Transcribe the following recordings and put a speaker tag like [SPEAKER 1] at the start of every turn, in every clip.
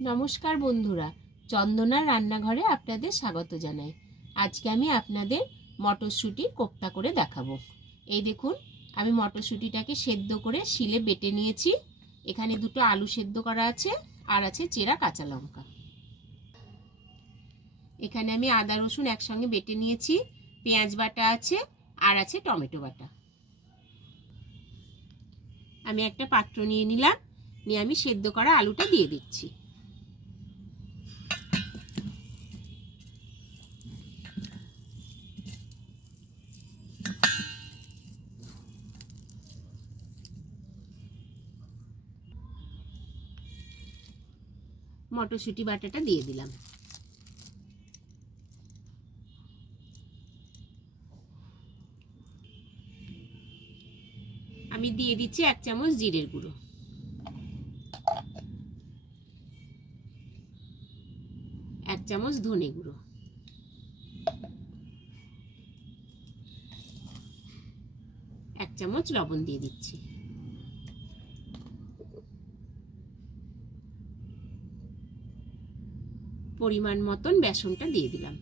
[SPEAKER 1] নমস্কার বন্ধুরা চন্দনার রান্নাঘরে আপনাদের স্বাগত জানাই। আজকে আমি আপনাদের মটরশুঁটি কোপ্তা করে দেখাবো। এই দেখুন, আমি মটরশুঁটিটাকে সেদ্ধ করে শিলে বেটে নিয়েছি। এখানে দুটো আলু সেদ্ধ করা আছে, আর আছে চেরা কাঁচা লঙ্কা। এখানে আমি আদা রসুন একসঙ্গে বেটে নিয়েছি, পেঁয়াজ বাটা আছে, আর আছে টমেটো বাটা। আমি একটা পাত্র নিয়ে নিলাম, নিয়ে আমি সেদ্ধ করা আলুটা দিয়ে দিচ্ছি। মটরশুঁটি বাটাটা দিয়ে দিলাম। আমি দিয়ে দিচ্ছি এক চামচ জিরের গুঁড়ো। এক চামচ ধনে গুঁড়ো। এক চামচ লবণ দিয়ে দিচ্ছি। পরিমাণ মতন বেসনটা দিয়ে দিলাম।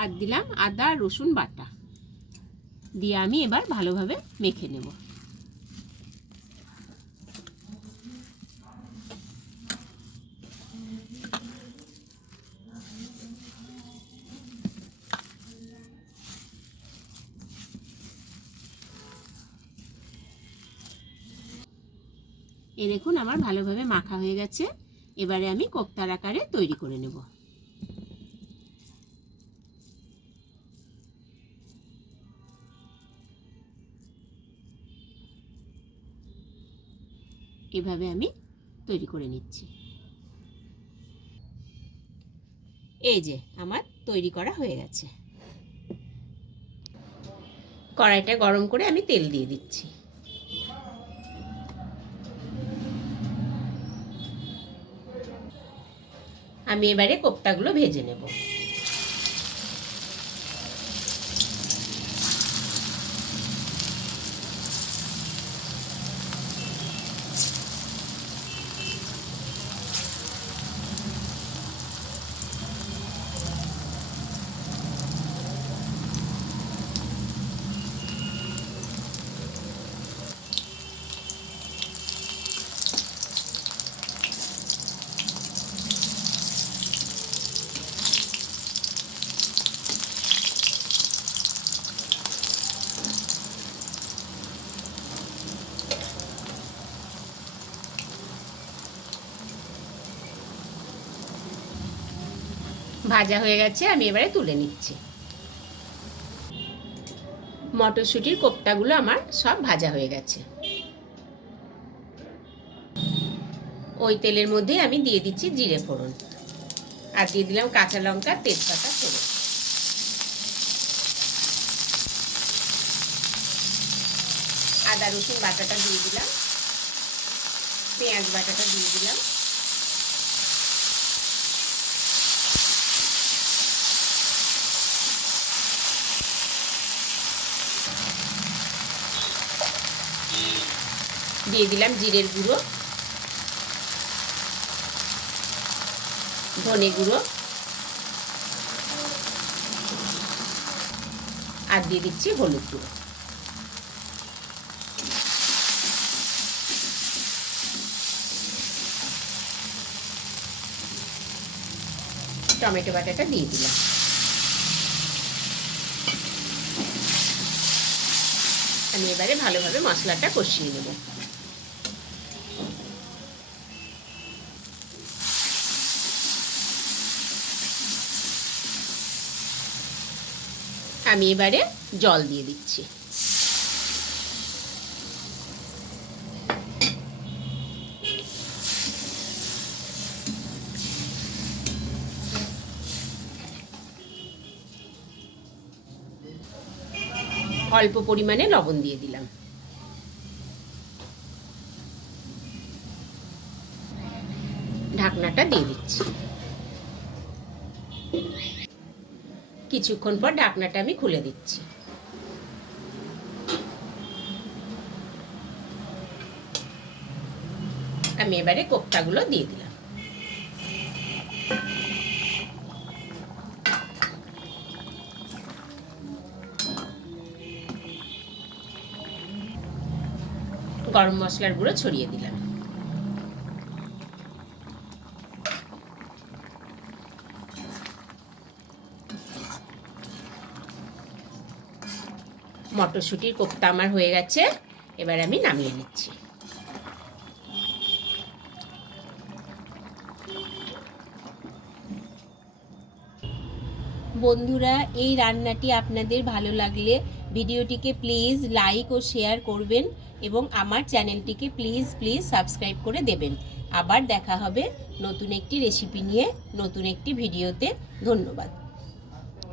[SPEAKER 1] আর দিলাম আদা রসুন বাটা। দিয়ে আমি এবার ভালোভাবে মেখে নেব। এ দেখুন আমার ভালোভাবে মাখা হয়ে গেছে। এবারে আমি কোপ্তার আকারে তৈরি করে নেব। এভাবে আমি তৈরি করে নিচ্ছি। এই যে, আমার তৈরি করা হয়ে গেছে। কড়াইটা গরম করে আমি তেল দিয়ে দিচ্ছি। আমি এবারে কোপ্তাগুলো ভেজে নেব। ভাজা হয়ে গেছে, আমি এবারে তুলে নিচ্ছি। মটরশুঁটির কোপ্তাগুলো আমার সব ভাজা হয়ে গেছে। ওই তেলের মধ্যে আমি দিয়ে দিচ্ছি জিরে ফোড়ন। আর দিয়ে দিলাম কাঁচা লঙ্কা, তেজপাতা ফোড়ন আদা রসুন বাটাটা দিয়ে দিলাম। পেঁয়াজ বাটাটা দিয়ে দিলাম। দিয়ে দিলাম জিরের গুঁড়ো, ধনে গুঁড়ো, আর দিয়ে দিচ্ছি হলুদ গুঁড়ো। টমেটো বাটাটা দিয়ে দিলাম। আমি এবারে ভালোভাবে মশলাটা কষিয়ে নেব। আমি এবারে জল দিয়ে দিচ্ছি। অল্প পরিমাণে লবণ দিয়ে দিলাম। ঢাকনাটা দিয়ে দিচ্ছি। কিছুক্ষণ পর ঢাকনাটা আমি খুলে দিচ্ছি। আমি এবারে কোপ্তাগুলো দিয়ে দিলাম। গরম মশলার গুঁড়ো ছড়িয়ে দিলাম। মটরশুঁটির কোপ্তা আমার হয়ে গেছে। এবার আমি নামিয়ে নিচ্ছি। বন্ধুরা, এই রান্নাটি আপনাদের ভালো লাগলে ভিডিওটিকে প্লিজ লাইক ও শেয়ার করবেন এবং আমার চ্যানেলটিকে প্লিজ প্লিজ সাবস্ক্রাইব করে দেবেন। আবার দেখা হবে নতুন একটি রেসিপি নিয়ে, নতুন একটি ভিডিওতে। ধন্যবাদ।